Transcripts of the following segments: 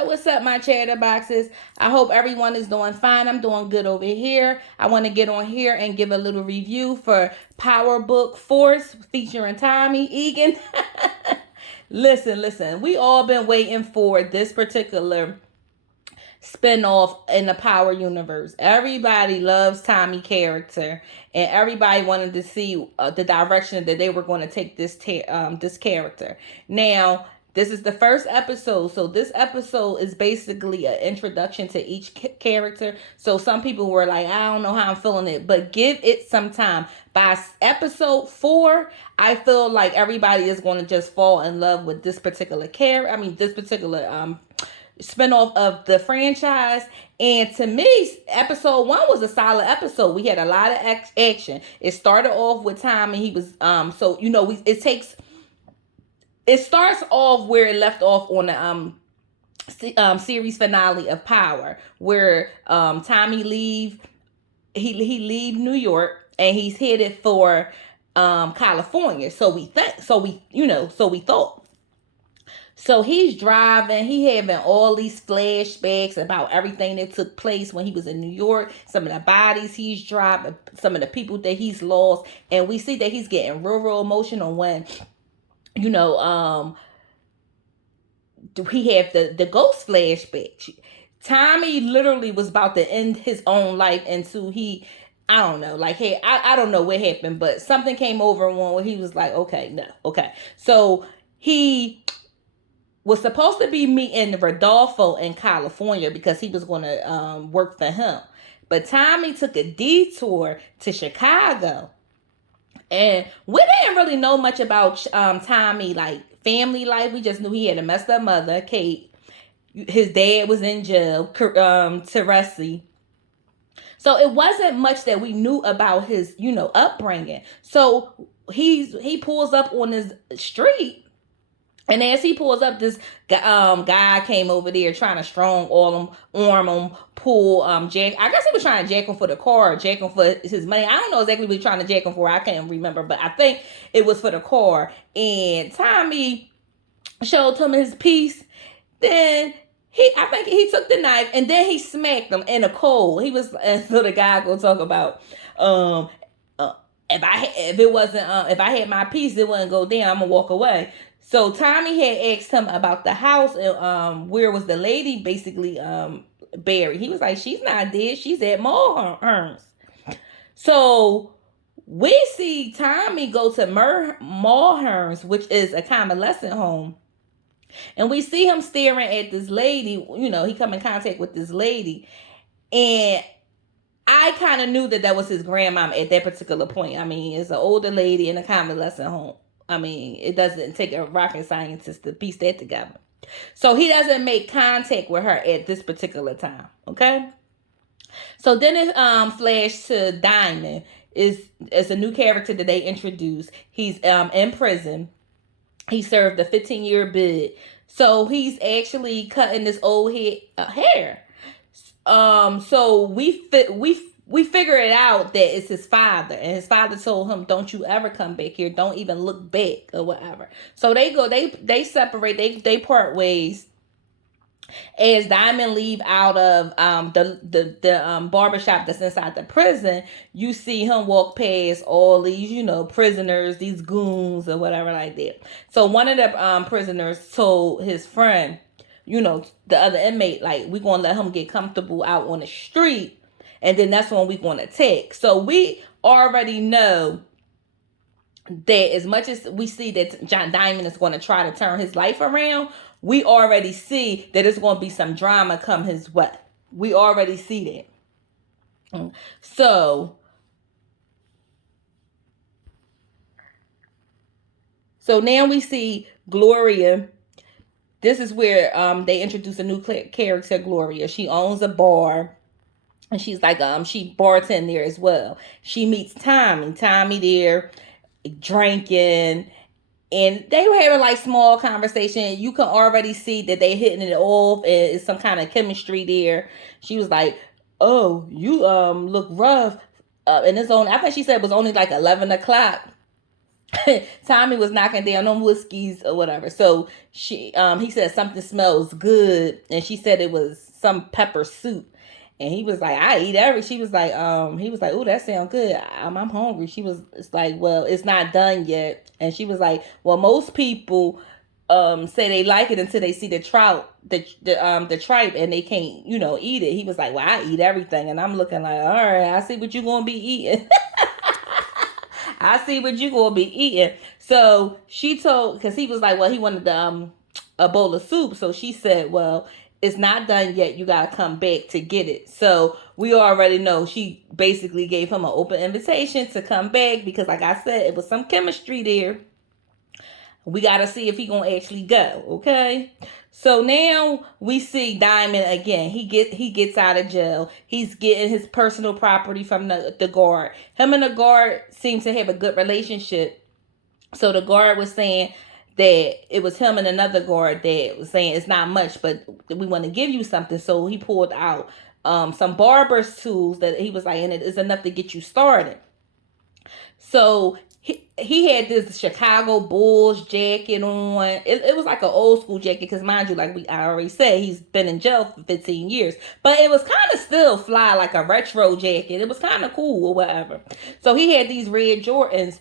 What's up, my chatterboxes? I hope everyone is doing fine. I'm doing good over here. I want to get on here and give a little review for Power Book Force featuring Tommy Egan. Listen. We all been waiting for this particular spinoff in the Power universe. Everybody loves Tommy character, and everybody wanted to see the direction that they were going to take this character. Now, this is the first episode, so this episode is basically an introduction to each character. So some people were like, I don't know how I'm feeling it, but give it some time. By episode 4, I feel like everybody is going to just fall in love with this particular character. I mean, this particular spinoff of the franchise. And to me, episode 1 was a solid episode. We had a lot of action. It started off with Tommy. He was so you know it starts off where it left off on the series finale of Power, where Tommy he leave New York and he's headed for California. So we thought. So he's driving, he having all these flashbacks about everything that took place when he was in New York, some of the bodies he's driving, some of the people that he's lost, and we see that he's getting real emotional when, he have the ghost flashback. Tommy literally was about to end his own life until I don't know, like, hey, I don't know what happened, but something came over one where he was like, okay, no, okay. So he was supposed to be meeting Rodolfo in California because he was going to work for him. But Tommy took a detour to Chicago. And we didn't really know much about Tommy, like, family life. We just knew he had a messed up mother, Kate. His dad was in jail, Teresi. So it wasn't much that we knew about his, upbringing. So he pulls up on his street. And as he pulls up, this guy came over there trying to arm him, pull Jack. I guess he was trying to jack him for the car, jack him for his money. I don't know exactly what he was trying to jack him for. I can't remember, but I think it was for the car. And Tommy showed him his piece. Then I think he took the knife and then he smacked him in the cold. He was, so the guy go talk about if I had my piece, it wouldn't go down. I'm gonna walk away. So Tommy had asked him about the house and where was the lady basically buried. He was like, she's not dead. She's at Mulherns. So we see Tommy go to Mulherns, which is a convalescent home. And we see him staring at this lady. He come in contact with this lady. And I kind of knew that was his grandmama at that particular point. I mean, it's an older lady in a convalescent home. I mean, it doesn't take a rocket scientist to piece that together. So he doesn't make contact with her at this particular time. Okay. So then it flashed to Diamond. It's a new character that they introduced. He's in prison. He served a 15-year bid. So he's actually cutting this old hair. So we figure it out that it's his father, and his father told him, don't you ever come back here, don't even look back or whatever. So they separate, they part ways. As Diamond leave out of the barbershop that's inside the prison, you see him walk past all these, prisoners, these goons or whatever like that. So one of the prisoners told his friend, the other inmate, like, we're going to let him get comfortable out on the street, and then that's when we're going to attack. So we already know that as much as we see that John Diamond is going to try to turn his life around, we already see that it's going to be some drama come his way. We already see that. So now we see Gloria. This is where they introduce a new character, Gloria. She owns a bar. And she's like, she bartend there as well. She meets Tommy there drinking. And they were having like small conversation. You can already see that they hitting it off, and it's some kind of chemistry there. She was like, "Oh, you look rough," and it's only, I think she said it was only like 11 o'clock. Tommy was knocking down on whiskeys or whatever. So he said something smells good, and she said it was some pepper soup. And he was like, I eat every. She was like, he was like, oh, that sounds good. I'm hungry. She was, it's like, well, it's not done yet. And she was like, well, most people say they like it until they see the trout, the tripe, and they can't, eat it. He was like, well, I eat everything, and I'm looking like, all right, I see what you gonna be eating. I see what you gonna be eating. So she told, because he was like, well, he wanted a bowl of soup. So she said, well, it's not done yet. You gotta come back to get it. So we already know she basically gave him an open invitation to come back because, like I said, it was some chemistry there. We gotta see if he gonna actually go. Okay. So now we see Diamond again. He gets out of jail. He's getting his personal property from the guard. Him and the guard seem to have a good relationship. So the guard was saying that it was him and another guard that was saying it's not much, but we want to give you something. So he pulled out some barber's tools that he was like, and it is enough to get you started. So he had this Chicago Bulls jacket on. It was like an old school jacket because, mind you, like I already said, he's been in jail for 15 years. But it was kind of still fly, like a retro jacket. It was kind of cool or whatever. So he had these red Jordans.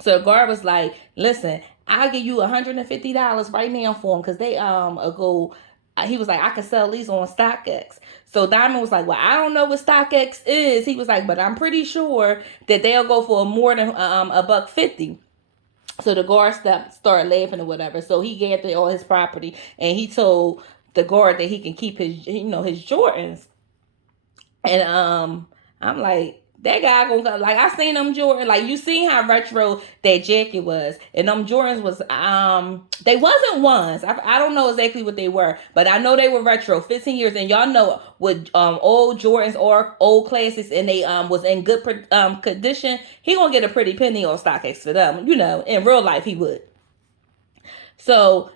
So the guard was like, listen, I'll give you $150 right now for them because they go. He was like, I can sell these on StockX. So Diamond was like, well, I don't know what StockX is. He was like, but I'm pretty sure that they'll go for more than $150. So the guard started laughing or whatever. So he gathered all his property and he told the guard that he can keep his Jordans. And I'm like, that guy gonna go, like, I seen them Jordan, like, you seen how retro that jacket was, and them Jordans was they wasn't ones. I don't know exactly what they were, but I know they were retro, 15 years, and y'all know with old Jordans or old classics, and they was in good condition, he gonna get a pretty penny on StockX for them. In real life he would. So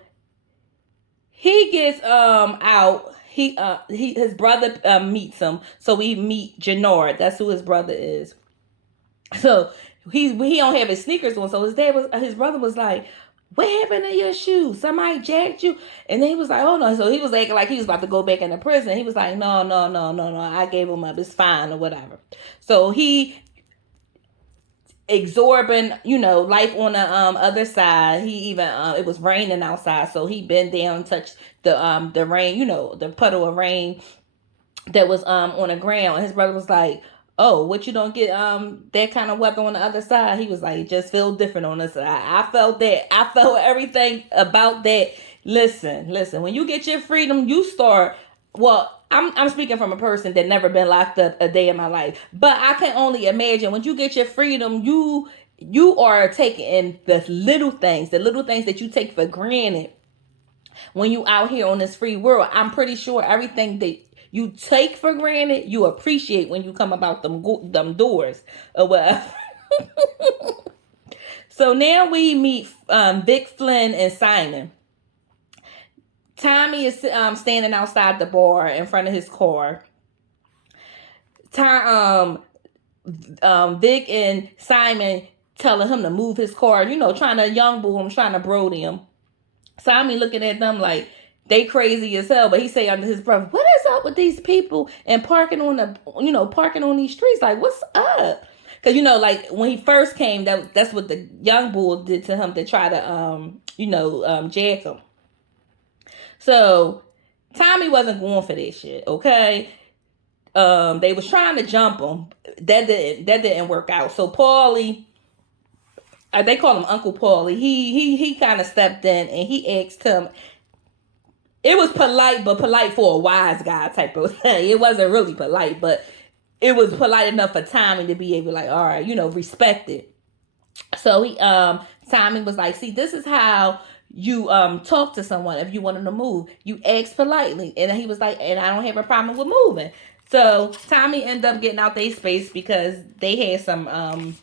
he gets out. His brother meets him. So we meet Jannard. That's who his brother is. So he don't have his sneakers on. So his brother was like, what happened to your shoes? Somebody jacked you? And then he was like, oh no. So he was acting like he was about to go back into prison. He was like, no. I gave him up. It's fine or whatever. So he absorbing, life on the other side. He even it was raining outside, so he bent down and touched the rain, the puddle of rain that was on the ground. And his brother was like, oh, what, you don't get that kind of weather on the other side? He was like, it just feels different on this side. I felt that. I felt everything about that. Listen, when you get your freedom, you start, well, I'm speaking from a person that never been locked up a day in my life, but I can only imagine when you get your freedom, you are taking the little things that you take for granted when you out here on this free world. I'm pretty sure everything that you take for granted, you appreciate when you come about them doors or whatever. So now we meet Vic, Flynn, and Simon. Tommy is standing outside the bar in front of his car. Vic and Simon telling him to move his car, trying to young bull him, trying to bro them. Simon looking at them like they crazy as hell, but he say under his breath, what is up with these people and parking on these streets? Like, what's up? Because, like when he first came, that's what the young bull did to him to try to, jack him. So Tommy wasn't going for this shit, okay? They was trying to jump him. That didn't work out. So Paulie, they call him Uncle Paulie. He kind of stepped in and he asked him. It was polite, but polite for a wise guy type of thing. It wasn't really polite, but it was polite enough for Tommy to be able to, like, all right, respect it. So Tommy was like, see, this is how you talk to someone if you want them to move. You ask politely. And he was like, and I don't have a problem with moving. So Tommy ended up getting out their space because they had some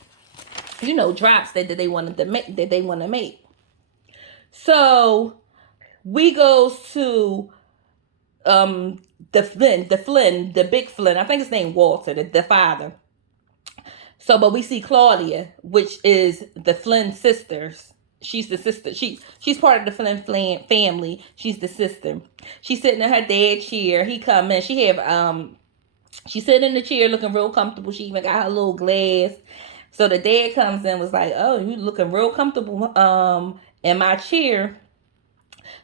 drops that they wanted to make. So we goes to the big Flynn. I think his name Walter, the father. So, but we see Claudia, which is the Flynn sisters. She's the sister. She's part of the Flynn family. She's the sister. She's sitting in her dad's chair. He come in. She's sitting in the chair looking real comfortable. She even got her little glass. So the dad comes in, was like, "Oh, you looking real comfortable in my chair."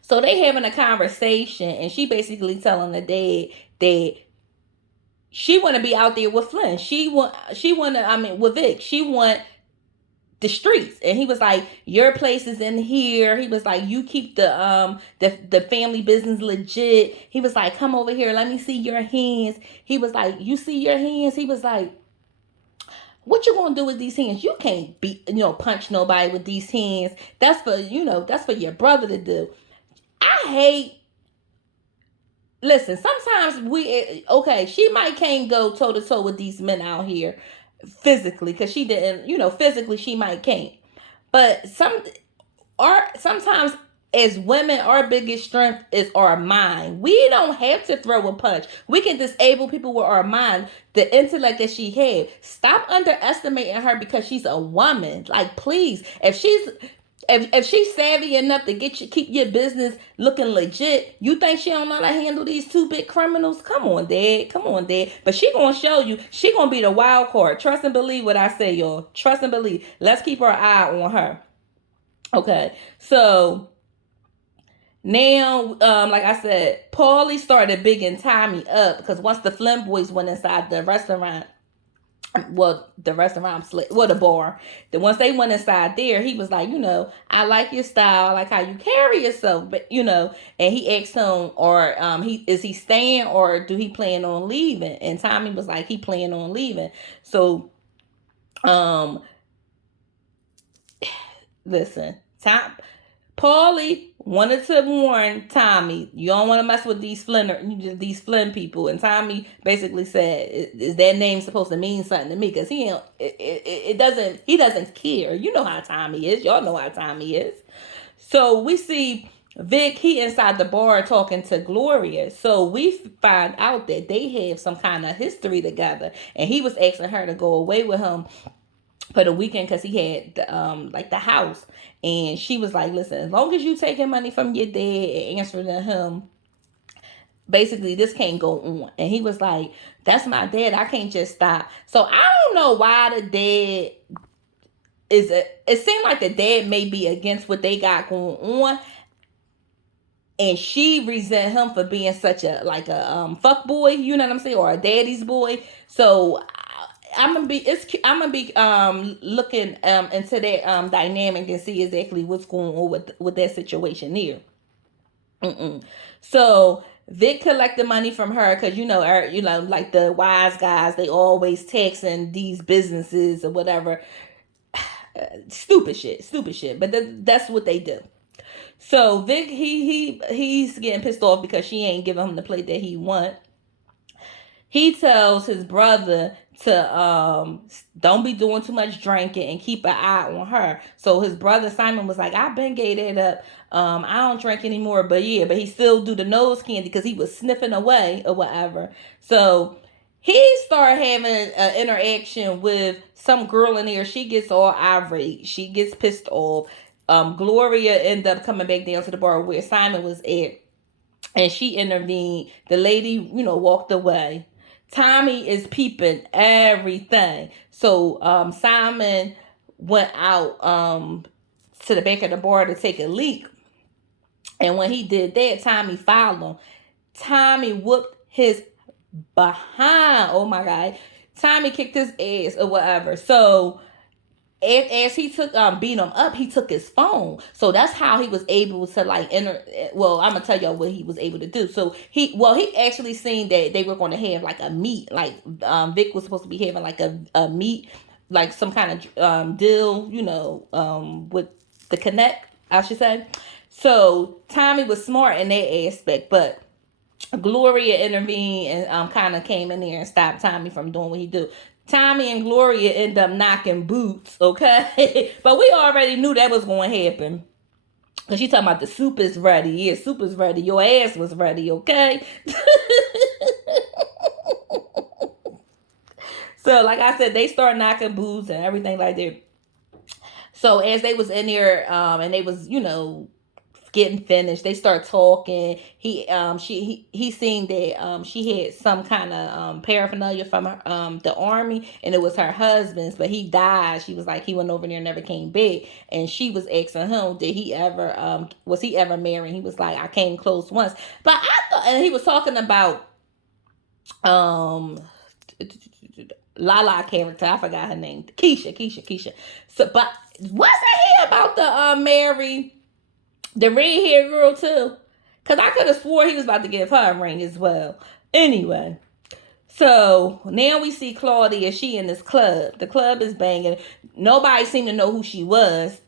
So they having a conversation, and she basically telling the dad that she want to be out there with Flynn. She want to, I mean, with Vic. She want the streets. And he was like, your place is in here. He was like, you keep the family business legit. He was like, come over here, let me see your hands. He was like, you see your hands? He was like, what you gonna do with these hands? You can't punch nobody with these hands. That's for your brother to do. I hate. Listen, sometimes she might can't go toe to toe with these men out here physically, because she didn't, physically she might can't. But sometimes as women, our biggest strength is our mind. We don't have to throw a punch. We can disable people with our mind, the intellect that she had. Stop underestimating her because she's a woman. Like, please, if she's savvy enough to keep your business looking legit, you think she don't know how to handle these two big criminals? Come on, Dad. But she gonna show you. She gonna be the wild card. Trust and believe what I say, y'all. Trust and believe. Let's keep our eye on her. Okay, so now, like I said, Paulie started bigging Tommy up because once the Flynn boys went inside the restaurant, the bar. Then once they went inside there, he was like, I like your style, I like how you carry yourself, but and he asked him, or he staying or do he plan on leaving? And Tommy was like, he plan on leaving. So, listen, Paulie wanted to warn Tommy, you don't want to mess with these Flynn people. And Tommy basically said, is that name supposed to mean something to me? Because he doesn't care. You know how Tommy is. Y'all know how Tommy is. So we see Vic, he inside the bar talking to Gloria. So we find out that they have some kind of history together. And he was asking her to go away with him for the weekend because he had the house. And she was like, listen, as long as you taking money from your dad and answering to him, basically this can't go on. And he was like, that's my dad, I can't just stop. So I don't know why the dad it seemed like the dad may be against what they got going on, and she resent him for being such a fuck boy, you know what I'm saying, or a daddy's boy. So I'm gonna be looking into that dynamic and see exactly what's going on with that situation here. So Vic collected money from her because like the wise guys, they always taxing these businesses or whatever. Stupid shit. But that's what they do. So Vic, he's getting pissed off because she ain't giving him the plate that he want. He tells his brother to don't be doing too much drinking and keep an eye on her. So his brother Simon was like, I've been gave that up. I don't drink anymore, but he still do the nose candy because he was sniffing away or whatever. So he started having an interaction with some girl in there. She gets all irate. She gets pissed off. Gloria ended up coming back down to the bar where Simon was at, and she intervened. The lady, walked away. Tommy is peeping everything. So Simon went out to the back of the bar to take a leak. And when he did that, Tommy followed him. Tommy whooped his behind. Oh my God. Tommy kicked his ass or whatever. So as he took beat him up, he took his phone. So that's how he was able to enter. Well, I'm gonna tell y'all what he was able to do. So he actually seen that they were going to have like a meet. Vic was supposed to be having like a meet, like some kind of deal, with the Connect, I should say. So Tommy was smart in that aspect, but Gloria intervened and kind of came in there and stopped Tommy from doing what he do. Tommy and Gloria end up knocking boots, okay? But we already knew that was going to happen. Cause she talking about the soup is ready. Yeah, soup is ready. Your ass was ready, okay? So, like I said, they start knocking boots and everything like that. So as they was in there, and they was, getting finished, they start talking. He seen that she had some kind of paraphernalia from her, the army, and it was her husband's, but he died. She was like, he went over there and never came back. And she was asking him, did he ever was he ever married? He was like, I came close once. But I thought, and he was talking about um Lala character. I forgot her name. Keisha. So, but wasn't he about to marry the red haired girl too? Cause I could have swore he was about to give her a ring as well. Anyway, so now we see Claudia. She in this club. The club is banging. Nobody seemed to know who she was.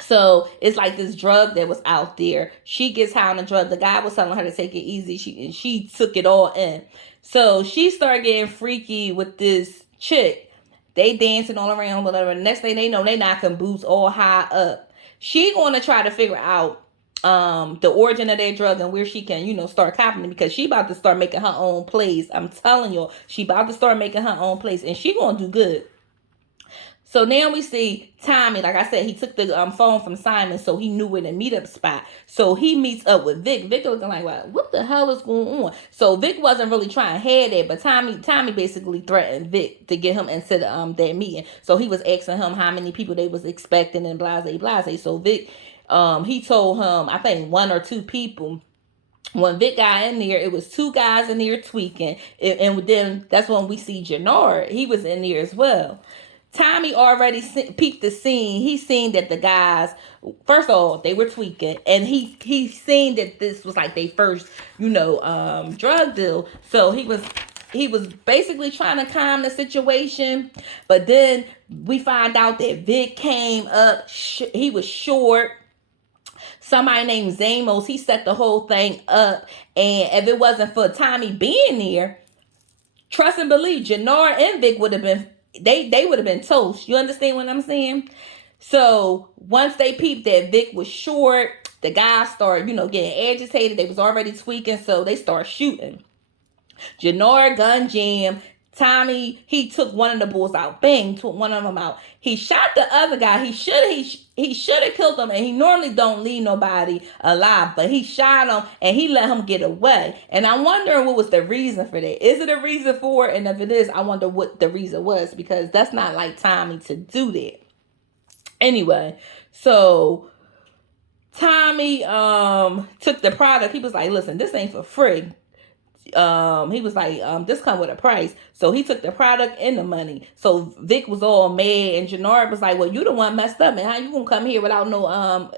So it's like this drug that was out there. She gets high on the drug. The guy was telling her to take it easy. She took it all in. So she started getting freaky with this chick. They dancing all around, whatever. Next thing they know, they knocking boots all high up. She gonna try to figure out the origin of their drug and where she can, start copying it, because she about to start making her own plays. I'm telling you, she about to start making her own plays, and she gonna do good. So now we see Tommy. Like I said, he took the phone from Simon, so he knew where the meetup spot. So he meets up with Vic. Vic looking like, what the hell is going on? So Vic wasn't really trying to have that, but Tommy basically threatened Vic to get him into the that meeting. So he was asking him how many people they was expecting and blase. So Vic, he told him, I think 1 or 2 people. When Vic got in there, it was 2 guys in there tweaking, and then that's when we see Jannard. He was in there as well. Tommy already peeped the scene. He seen that the guys, first of all, they were tweaking, and he seen that this was like their first, drug deal. So he was basically trying to calm the situation. But then we find out that Vic came up. He was short. Somebody named Zamos, he set the whole thing up. And if it wasn't for Tommy being there, trust and believe, Jannard and Vic would have been, they would have been toast. You understand what I'm saying? So once they peeped that Vic was short, the guys started, getting agitated. They was already tweaking, so they start shooting. Jannard gun jam. Tommy, he took one of the bulls out. Bang, took one of them out. He shot the other guy. He should have killed him, and he normally don't leave nobody alive, but he shot him and he let him get away. And I'm wondering what was the reason for that. Is it a reason for it? And if it is, I wonder what the reason was, because that's not like Tommy to do that. Anyway, so Tommy took the product. He was like, listen, this ain't for free. He was like, this come with a price. So he took the product and the money. So Vic was all mad, and Jannard was like, well, you the one messed up, man. How you gonna come here without no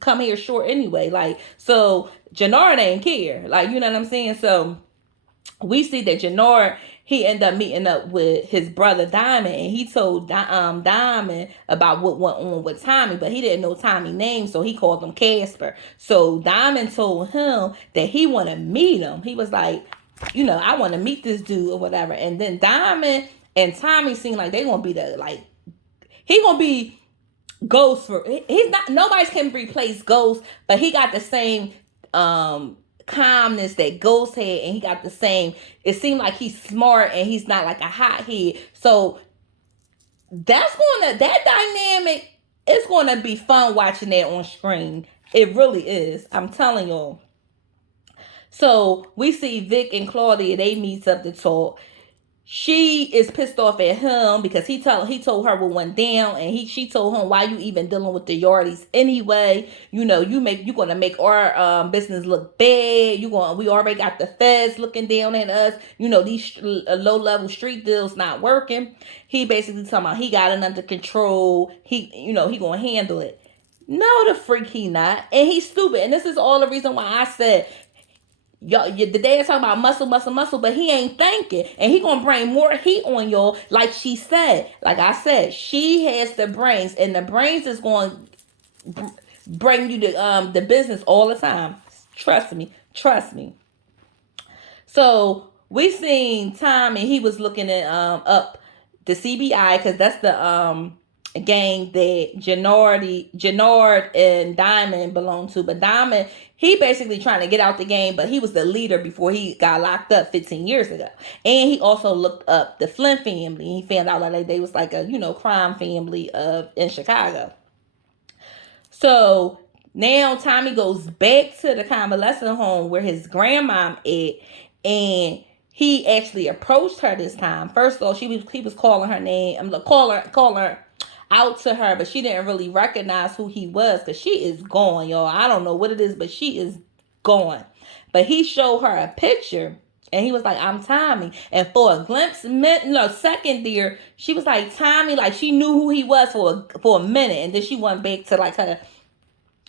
come here short anyway? Like, so Jannard ain't care. Like, you know what I'm saying? So we see that Jannard, he ended up meeting up with his brother Diamond, and he told Diamond about what went on with Tommy, but he didn't know Tommy's name, so he called him Casper. So Diamond told him that he want to meet him. He was like, I want to meet this dude or whatever. And then Diamond and Tommy seem like they gonna be he gonna be Ghost for. He's not. Nobody's can replace Ghost, but he got the same calmness that Ghost had, and he got the same. It seemed like he's smart and he's not like a hothead. So that dynamic is gonna be fun watching that on screen. It really is. I'm telling y'all. So we see Vic and Claudia, they meet up to talk. She is pissed off at him because he told her what went down, and she told him, why you even dealing with the Yardies anyway? You gonna make our business look bad. We already got the feds looking down at us. These low level street deals not working. He basically talking about he got it under control. He gonna handle it. No, the freak he not, and he's stupid. And this is all the reason why I said, y'all, the dad talking about muscle, but he ain't thinking, and he gonna bring more heat on y'all. Like she said, like I said, she has the brains, and the brains is going to bring you the business all the time. Trust me. So we seen Tommy. He was looking at up the CBI, because that's the gang that Jannard and Diamond belonged to. But Diamond, he basically trying to get out the game, but he was the leader before he got locked up 15 years ago. And he also looked up the Flynn family. He found out like they was like a, crime family in Chicago. So now Tommy goes back to the convalescent home where his grandmom is, and he actually approached her this time. First of all, he was calling her name. I'm like, call her out to her, but she didn't really recognize who he was because she is gone, y'all. I don't know what it is, but she is gone. But he showed her a picture, and he was like, "I'm Tommy." And for a second there, she was like, "Tommy," like she knew who he was for a minute, and then she went back to like her,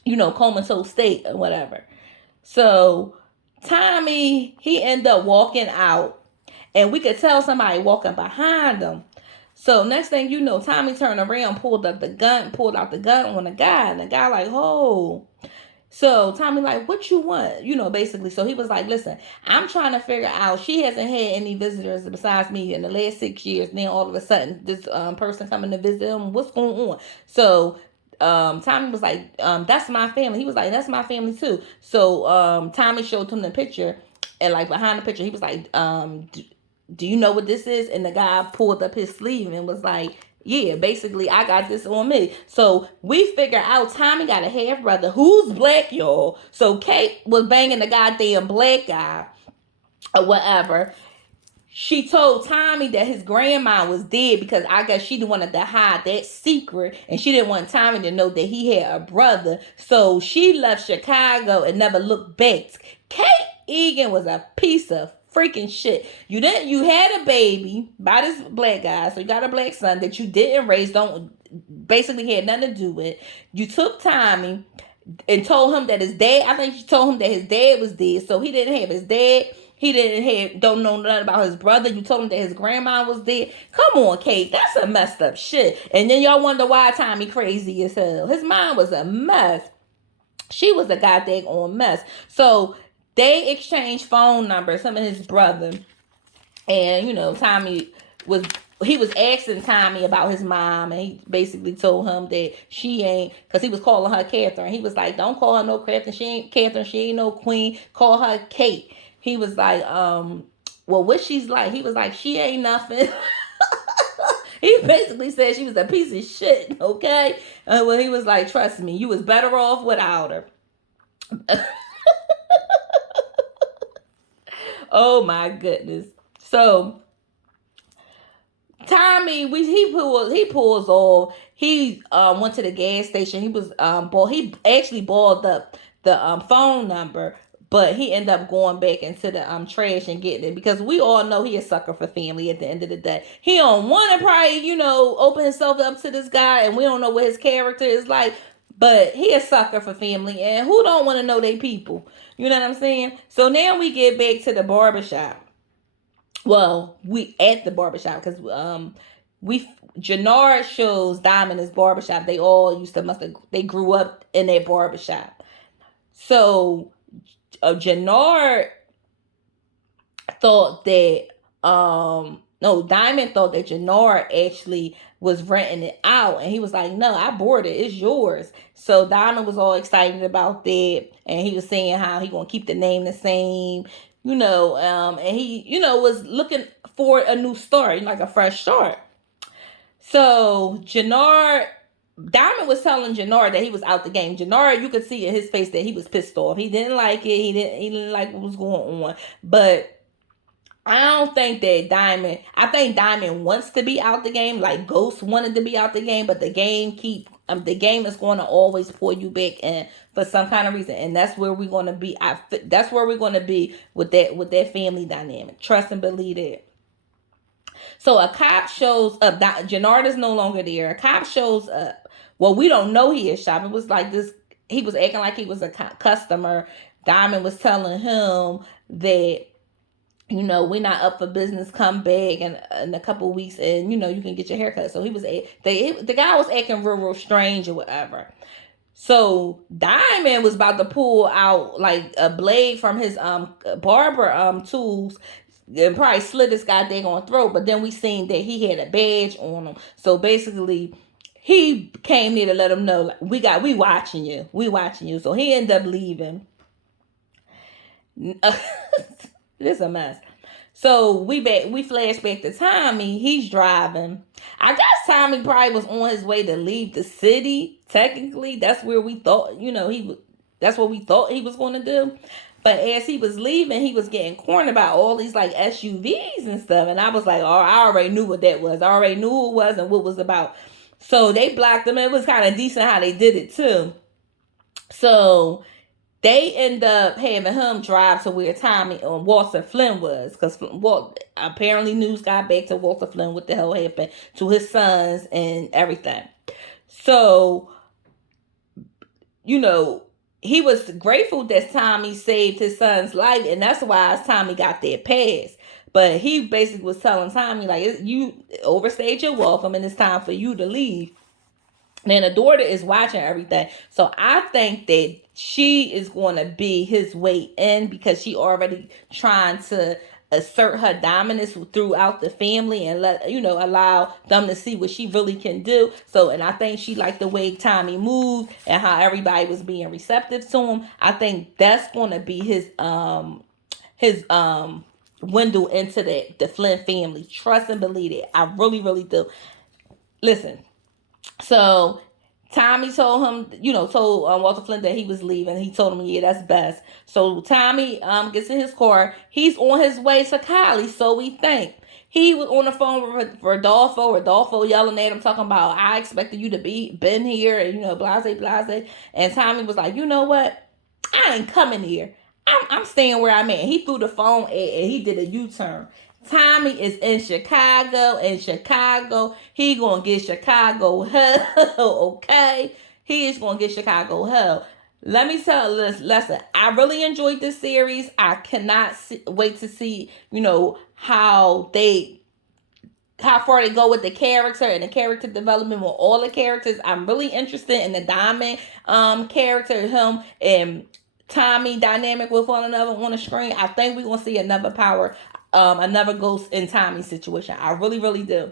comatose state or whatever. So Tommy, he ended up walking out, and we could tell somebody walking behind him. So next thing you know, Tommy turned around, pulled out the gun on the guy, and the guy like, "Oh." So Tommy like, "What you want?" Basically. So he was like, "Listen, I'm trying to figure out. She hasn't had any visitors besides me in the last 6 years. Then all of a sudden, this person coming to visit him. What's going on?" So Tommy was like, "That's my family." He was like, "That's my family too." So Tommy showed him the picture, and like behind the picture, he was like, "Do you know what this is?" And the guy pulled up his sleeve and was like, "Yeah, basically, I got this on me." So we figure out Tommy got a half brother who's black, y'all. So Kate was banging the goddamn black guy or whatever. She told Tommy that his grandma was dead because I guess she wanted to hide that secret, and she didn't want Tommy to know that he had a brother. So she left Chicago and never looked back. Kate Egan was a piece of freaking shit. You had a baby by this black guy, so you got a black son that you didn't raise, don't basically had nothing to do with. You took Tommy and told him that his dad, I think you told him that his dad was dead, so he didn't have his dad. He don't know nothing about his brother. You told him that his grandma was dead. Come on, Kate, that's some messed up shit. And then y'all wonder why Tommy crazy as hell. His mom was a mess. She was a goddamn mess. So they exchanged phone numbers, him and his brother. And, Tommy was asking Tommy about his mom, and he basically told him that she ain't, because he was calling her Catherine. He was like, "Don't call her no Catherine. She ain't no queen. Call her Kate." He was like, "Well, what she's like?" He was like, "She ain't nothing." He basically said she was a piece of shit, okay? Well, he was like, "Trust me, you was better off without her." Oh my goodness. So Tommy, he pulls off. He went to the gas station. He was he actually balled up the phone number, but he ended up going back into the trash and getting it, because we all know he a sucker for family at the end of the day. He don't want to probably, open himself up to this guy, and we don't know what his character is like, but he a sucker for family, and who don't want to know they people? You know what I'm saying? So now we get back to the barbershop. Well, we at the barbershop because Jannard shows Diamond his barbershop. They all they grew up in that barbershop. So Jannard thought that no, Diamond thought that Jannard actually was renting it out, and he was like, "No, I bought it. It's yours." So Diamond was all excited about that, and he was saying how he gonna keep the name the same, and he, was looking for a new start, like a fresh start. So Diamond was telling Jannard that he was out the game. Jannard, you could see in his face that he was pissed off. He didn't like it. He didn't like what was going on. But I don't think that I think Diamond wants to be out the game, like Ghost wanted to be out the game, but the game is going to always pull you back in for some kind of reason, and that's where we're going to be. That's where we're going to be with that family dynamic. Trust and believe it. So a cop shows up. Jannard is no longer there. A cop shows up. Well, we don't know he is shopping. It was like this. He was acting like he was a customer. Diamond was telling him that, we're not up for business. Come back in a couple of weeks, and you can get your haircut. So the guy was acting real strange or whatever. So Diamond was about to pull out like a blade from his barber tools and probably slit this guy dang on throat. But then we seen that he had a badge on him. So basically, he came there to let him know, like, we watching you. We watching you. So he ended up leaving. This is a mess. So we flash back to Tommy. He's driving. I guess Tommy probably was on his way to leave the city. Technically, that's where we thought, that's what we thought he was going to do. But as he was leaving, he was getting cornered about all these like SUVs and stuff. And I was like, oh, I already knew what that was. I already knew who it was and what it was about. So they blocked him. It was kind of decent how they did it too. So they end up having him drive to where Tommy Walter Flynn was, because apparently news got back to Walter Flynn what the hell happened to his sons and everything. So, he was grateful that Tommy saved his son's life, and that's why Tommy got that pass. But he basically was telling Tommy, like, you overstayed your welcome and it's time for you to leave. And the daughter is watching everything. So I think that she is going to be his way in, because she already trying to assert her dominance throughout the family and allow them to see what she really can do. So, and I think she liked the way Tommy moved and how everybody was being receptive to him. I think that's going to be his window into the Flynn family. Trust and believe it. I really, really do. Listen. So Tommy told him, told Walter Flynn that he was leaving. He told him, yeah, that's best. So Tommy gets in his car. He's on his way to Cali, so we think. He was on the phone with Rodolfo. Rodolfo yelling at him, talking about, I expected you to been here, and, blase. And Tommy was like, you know what? I ain't coming here. I'm staying where I'm at. He threw the phone and he did a U-turn. Tommy is in Chicago. He gonna get Chicago hell, okay? He is gonna get Chicago hell. Let me tell you this lesson. I really enjoyed this series. I cannot wait to see, how far they go with the character and the character development with all the characters. I'm really interested in the Diamond character, him and Tommy dynamic with one another on the screen. I think we're gonna see another another Ghost in Tommy situation. I really, really do.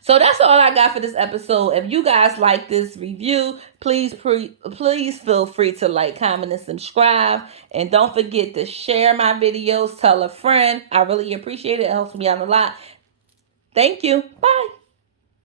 So that's all I got for this episode. If you guys like this review, please feel free to like, comment, and subscribe. And don't forget to share my videos. Tell a friend. I really appreciate it. It helps me out a lot. Thank you. Bye.